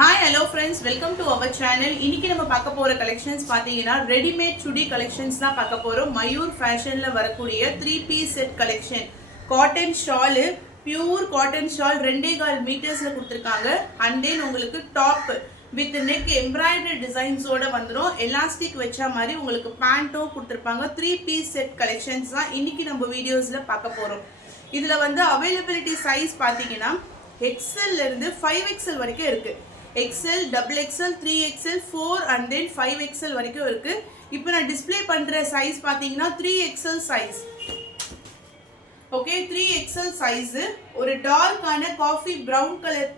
Hi, hello friends, welcome to our channel. இன்னைக்கு நம்ம பார்க்க போற கலெக்ஷன்ஸ் பாத்தீங்கன்னா ரெடிமேட் சுடி கலெக்ஷன்ஸ் தான் பார்க்க போறோம். மயூர் ஃபேஷன்ல வரக்கூடிய 3 piece set collection. Cotton shawl, pure cotton shawl 2.25 மீட்டர்ஸ்ல கொடுத்திருக்காங்க. அண்ட் தென் உங்களுக்கு டாப் வித் நெக் எம்ப்ராய்டரி டிசைன்ஸோட வந்துரும். எலாஸ்டிக் வச்ச மாதிரி உங்களுக்கு பேண்ட்டும் கொடுத்திருப்பாங்க. 3 பீஸ் செட் கலெக்ஷன்ஸ் தான் இன்னைக்கு நம்ம வீடியோஸ்ல பார்க்க போறோம். இதுல வந்து அவைலபிலிட்டி சைஸ் பாத்தீங்கன்னா XL ல இருந்து 5XL வரைக்கும் இருக்கு. XL, XXL, 3XL, 4 and then 5XL வரைக்கும் இருக்கு. இப்போ நான் டிஸ்ப்ளே பண்ற சைஸ் பாத்தீங்கன்னா 3XL size. Okay, 3XL size. ஒரு டார்க்கான coffee brown colour,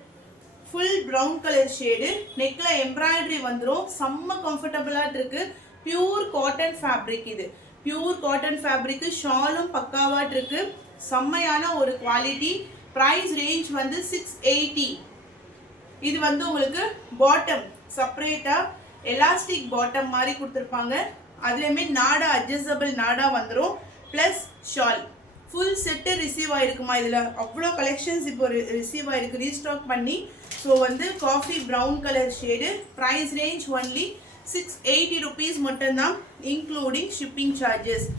full brown colour shade. நெக்ல எம்ப்ராய்டரி வந்துரும். செம்ம கம்ஃபர்டபுளா இருக்கு. பியூர் காட்டன் ஃபேப்ரிக் இது. Pure cotton fabric. ஷாலும் பக்காவா இருக்கு. செம்மையான ஒரு குவாலிட்டி. பிரைஸ் ரேஞ்ச் வந்து 680. இது வந்து உங்களுக்கு பாட்டம் செப்பரேட்டா எலாஸ்டிக் பாட்டம் மாதிரி கொடுத்துருப்பாங்க. அதுலயுமே நாடா அட்ஜஸ்டபிள் நாடா வந்துடும். Plus shawl full set receive ஆயிருக்குமா. இதுல அவ்வளோ கலெக்ஷன்ஸ் இப்போ ரிசீவ் ஆயிருக்கு ரீஸ்டாக் பண்ணி. ஸோ வந்து coffee brown colour shade. Price range only 680 rupees மட்டும்தான், இன்க்ளூடிங் ஷிப்பிங் சார்ஜஸ்.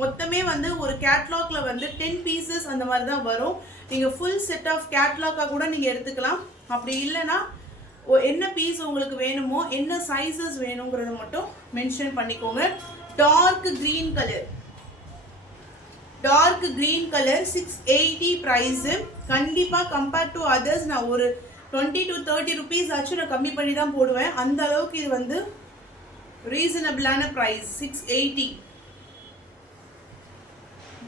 மொத்தமே வந்து ஒரு கேட்லாக்ல வந்து 10 பீசஸ் அந்த மாதிரி தான் வரும். நீங்கள் ஃபுல் செட் ஆஃப் கேட்லாக்காக கூட நீங்கள் எடுத்துக்கலாம். அப்படி இல்லைன்னா என்ன பீஸ் உங்களுக்கு வேணுமோ, என்ன சைஸஸ் வேணுங்கிறத மட்டும் மென்ஷன் பண்ணிக்கோங்க. Dark green colour, dark green colour 680 price. கண்டிப்பாக கம்பேர்ட் டு அதர்ஸ் நான் ஒரு 20 to 30 ருபீஸ் ஆச்சும் நான் கம்மி பண்ணி தான் போடுவேன். அந்த அளவுக்கு இது வந்து ரீசனபிளான ப்ரைஸ் 680.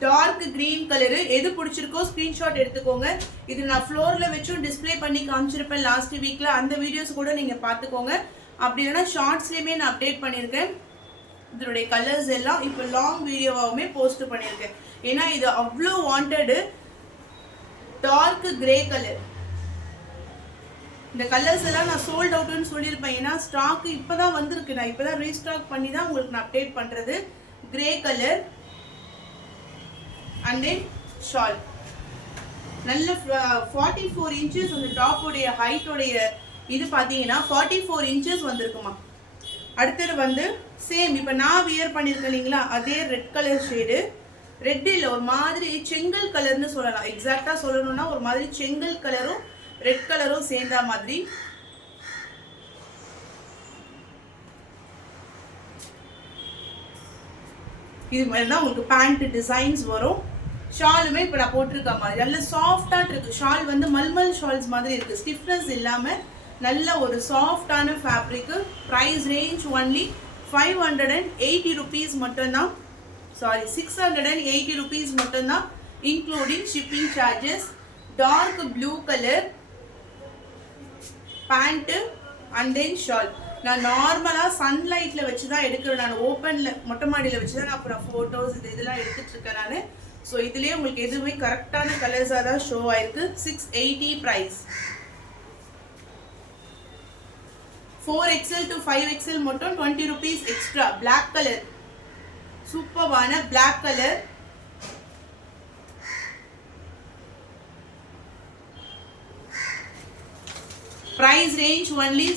Dark green colour. எது பிடிச்சிருக்கோ ஸ்கிரீன்ஷாட் எடுத்துக்கோங்க. இது நான் ஃப்ளோர்ல வச்சும் டிஸ்பிளே பண்ணி காமிச்சிருப்பேன் லாஸ்ட் வீக்ல. அந்த வீடியோஸ் கூட நீங்க பாத்துக்கோங்க. அப்படி இல்லைன்னா ஷார்ட்ஸ்லயுமே நான் அப்டேட் பண்ணியிருக்கேன். இதனுடைய கலர்ஸ் எல்லாம் இப்போ லாங் வீடியோவாவுமே போஸ்ட் பண்ணியிருக்கேன். ஏன்னா இது அவ்வளோ வாண்டடு. Dark grey colour. இந்த கலர்ஸ் எல்லாம் நான் சோல்ட் அவுட்னு சொல்லியிருப்பேன். ஏன்னா ஸ்டாக் இப்போதான் வந்திருக்கு. நான் இப்போதான் ரீஸ்டாக் பண்ணி தான் உங்களுக்கு நான் அப்டேட் பண்றது. Grey colour and then shawl. நல்ல 44 inches அந்த டாப் உடைய ஹைட் உடைய இது பாத்தீங்கன்னா 44 inches வந்திருக்குமா. அடுத்து வந்து சேம் இப்போ நான் வியர் பண்ணிருக்கேன் இல்லைங்களா, அதே ரெட் கலர் ஷேடு. ரெட் இல்ல, ஒரு மாதிரி செங்கல் கலர்னு சொல்லலாம். எக்ஸாக்டா சொல்லணும்னா ஒரு மாதிரி செங்கல் கலரும் ரெட் கலரும் சேர்ந்த மாதிரி. இது மாதிரி தான் உங்களுக்கு பேண்ட் டிசைன்ஸ் வரும். ஷாலுமே இப்போ நான் போட்டிருக்க மாதிரி நல்ல சாஃப்டா இருக்கு. ஷால் வந்து மல்மல் ஷால்ஸ் மாதிரி இருக்கு. ஸ்டிஃப்னஸ் இல்லாம நல்ல ஒரு சாஃப்டான fabric. Price range only 580 rupees மட்டும்தான். சாரி, 680 ருபீஸ் மட்டும்தான், including shipping charges. Dark blue colour pant and then shawl. நான் நார்மலாக சன்லைட்டில் வச்சு தான் எடுக்கிறேன். நான் ஓப்பனில் மொட்டை மாடியில் வச்சு தான் நான் அப்புறம் ஃபோட்டோஸ் இதெல்லாம் எடுத்துட்டு இருக்கேன் நான். ஸோ இதுலேயே உங்களுக்கு எதுவுமே கரெக்டான கலர்ஸாக தான் ஷோ ஆயிருக்கு. 680 ப்ரைஸ். 4XL to 5XL மட்டும் 20 ருபீஸ் எக்ஸ்ட்ரா. பிளாக் கலர், சூப்பர்வான black colour. Price range only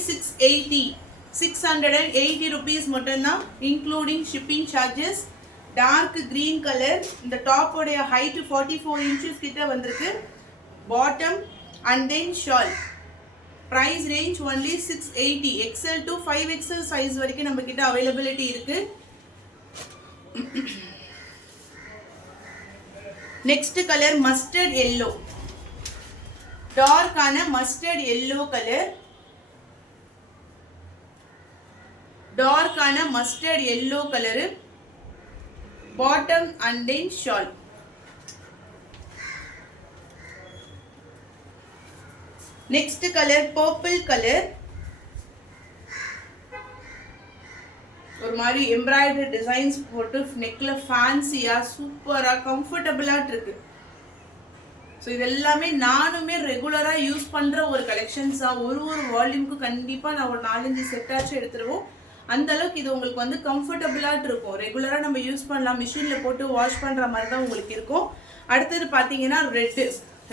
680 rupees மட்டும்தான், including shipping charges. Dark green colour. இந்த டாப் உடைய ஹைட் 44 inches கிட்ட வந்திருக்கு. Bottom and then shawl. Price range only 680. XL to 5XL size வரைக்கும் நம்ம கிட்ட அவைலபிலிட்டி இருக்கு. Next colour mustard yellow. டார்க்கான மஸ்டர்ட் எல்லோ கலர். டார்க்கான mustard yellow colour. Bottom and then shawl. Next colour purple colour. ஒரு மாதிரி எம்ப்ராய்டரி டிசைன்ஸ் போட்டு நெக்ல ஃபேன்சியா சூப்பரா கம்ஃபர்டபுளா இருக்கு. ஸோ இது எல்லாமே நானுமே ரெகுலரா யூஸ் பண்ற ஒரு கலெக்ஷன்ஸா. ஒரு வால்யூமுக்கு கண்டிப்பா நான் ஒரு 4-5 செட்டாச்சும் எடுத்துருவோம். அந்த அளவுக்கு இது உங்களுக்கு வந்து கம்ஃபர்டபுளா இருக்கும். ரெகுலரா நம்ம யூஸ் பண்ணலாம். மிஷின்ல போட்டு வாஷ் பண்ற மாதிரி தான் உங்களுக்கு இருக்கும். அடுத்தது பாத்தீங்கன்னா ரெட்.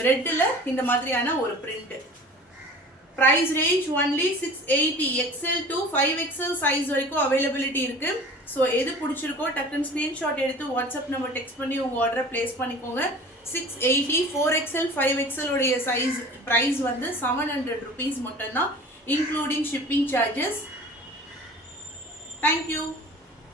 ரெட்ல இந்த மாதிரியான ஒரு print. Price range only 680 XL to 5XL size வரைக்கும் அவைலபிலிட்டி இருக்கு. ஸோ எது பிடிச்சிருக்கோ டக்குன்னு ஸ்க்ரீன்ஷாட் எடுத்து வாட்ஸ்அப் நம்பர் டெக்ஸ்ட் பண்ணி உங்கள் ஆர்டரை ப்ளேஸ் பண்ணிக்கோங்க. 680 4XL 5XL உடைய சைஸ் ப்ரைஸ் வந்து 700 rupees மட்டும்தான், இன்க்ளூடிங் ஷிப்பிங் சார்ஜஸ். தேங்க்யூ.